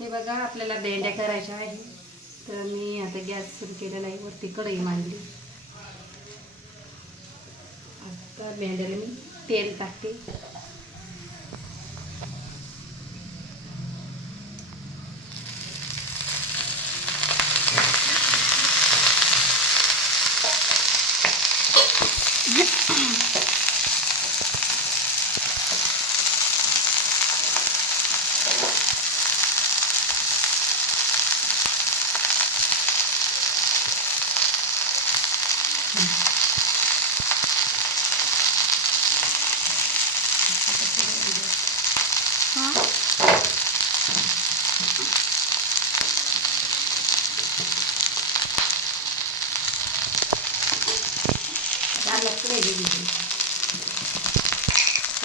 हे बघा आपल्याला भेंड्या करायच्या आहे. तर मी आता गॅस सुरू केलेला आहे, वरती कढई मांडली. आता भेंड्याला मी तेल टाकते.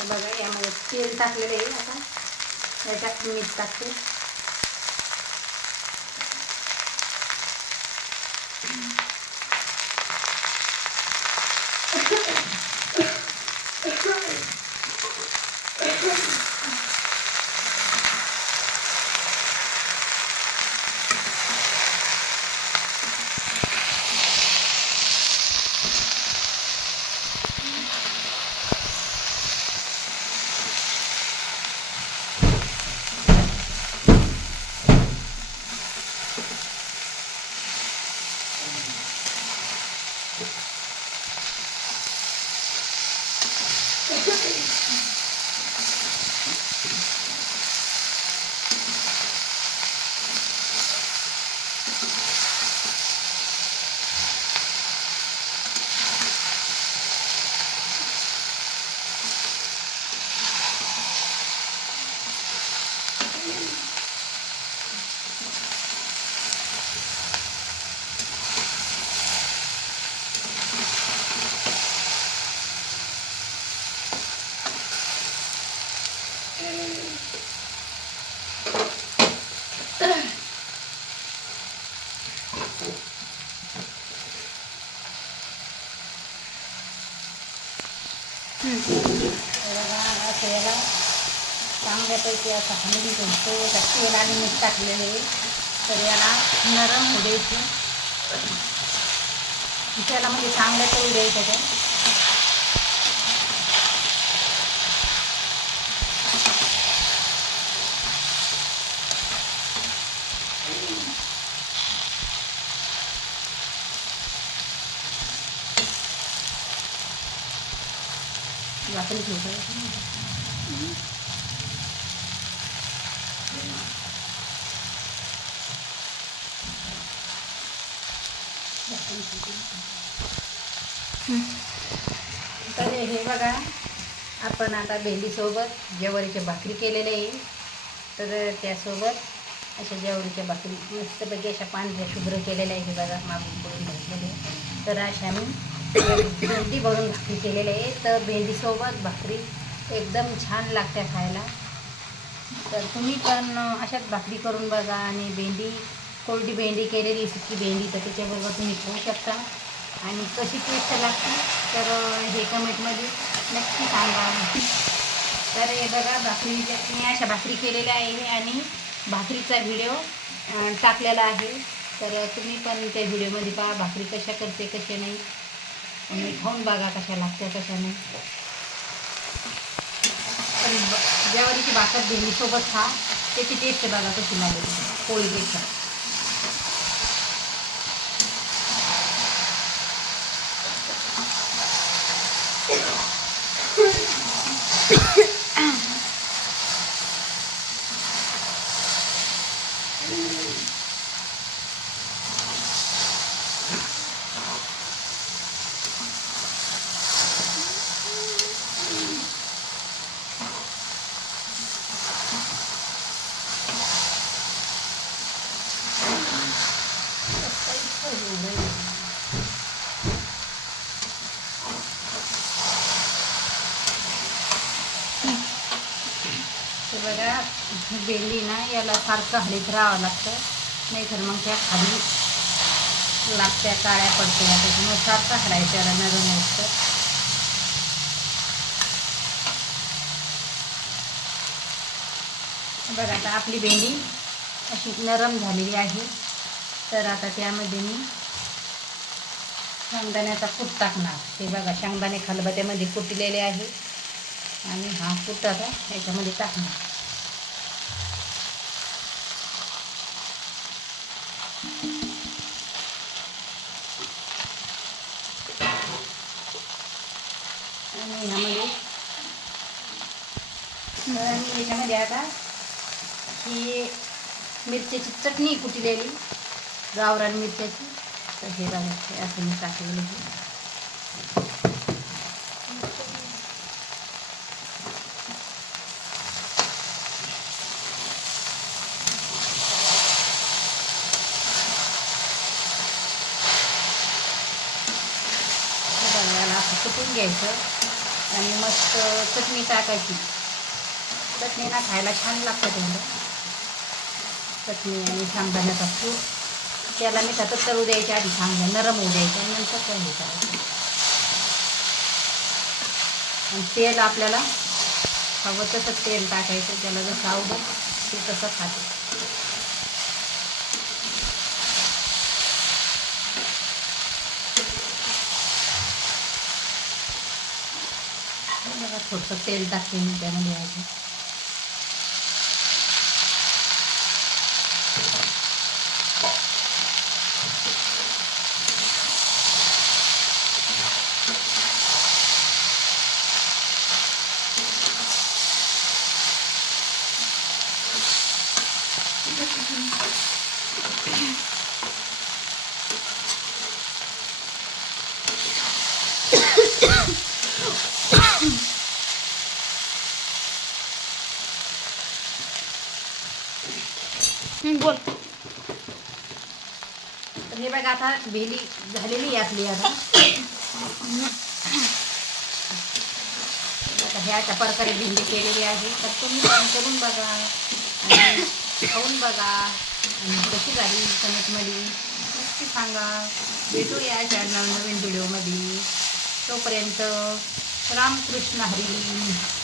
बघा यामध्ये तेल टाकलेलं आहे. आता याच्यात मीठ टाकते. याला चांगल्यापैकी असा हलवून घ्यायचं. त्यात तेल आणि मीठ टाकलेले तर याला नरम होऊ द्यायचं. त्याला म्हणजे चांगलं तळू द्यायचं. त्या वाटून ठेवतो. तर हे बघा आपण आता भेंडीसोबत ज्वारीची भाकरी केलेली आहे. तर त्यासोबत अशा ज्वारीच्या भाकरी मस्तपैकी अशा पांढऱ्या शुभ्र केलेल्या आहे. हे बघा मागून भरून घातलेले. तर अशा मी भेंडी भरून भाकरी केलेली आहे. तर भेंडीसोबत भाकरी एकदम छान लागते खायला. तर तुम्ही पण अशाच भाकरी करून बघा. आणि भेंडी कोरडी भेंडी केलेली सुकी भेंडी तर त्याच्याबरोबर तुम्ही खाऊ शकता. आणि कशी टेस्ट लागते तर हे कमेंटमध्ये नक्की सांगा. तर हे बघा भाकरी मी अशा भाकरी केलेल्या आहे आणि भाकरीचा व्हिडिओ टाकलेला आहे. तर तुम्ही पण त्या व्हिडिओमध्ये पहा भाकरी कशा करते कशा नाही. आणि खाऊन बघा कशा लागत्या कशा नाही. पण ज्वारीची भाकर भेंडीसोबत खा, त्याची टेस्ट बघा कशी लागेल पोळीपेक्षा. बघा भेंडी ना याला सारखं हलत राहावं लागतं, नाही तर मग त्या खाली लागत्या काळ्या पडत्या. त्याच्यामुळे सारखं हलायचं याला नरम असतं. बघा आता आपली भेंडी अशी नरम झालेली आहे. तर आता त्यामध्ये मी शेंगदाण्याचा कूट टाकणार. हे बघा, शेंगदाणे खलबत्त्यामध्ये कुटलेले आहे आणि हा कूट आता याच्यामध्ये टाकणार. आणि याच्यामध्ये आता ही मिरच्याची चटणी कुटलेली, गावरान मिरच्याची. तर हे बघा, हे असं मी टाकलेलं आहे. याला असं कुटून घ्यायचं आणि मस्त चटणी टाकायची. चटणी ना खायला छान लागतं तेवढं. चटणी आणि शेंगदाण्याचा कूट त्याला मी सतत तळू द्यायच्या आधी चांगलं नरम होऊ द्यायचं आणि नंतर काय हे करायचं. आणि तेल आपल्याला हवं तसं तेल टाकायचं, त्याला जसं आवडत ते तसं खाते. बघा, थोडंसं तेल टाकते मी त्यामध्ये आधी. बोल. तर हे बघा, आता भेली झालेली यातली आता ह्या अशा प्रकारे भेंडी केलेली आहे. तर तुम्ही पण करून बघा आणि खाऊन बघा आणि कशी झाली कमेंटमध्ये नक्की सांगा. भेटूया अशा नवीन व्हिडिओमध्ये. तोपर्यंत रामकृष्ण हरी.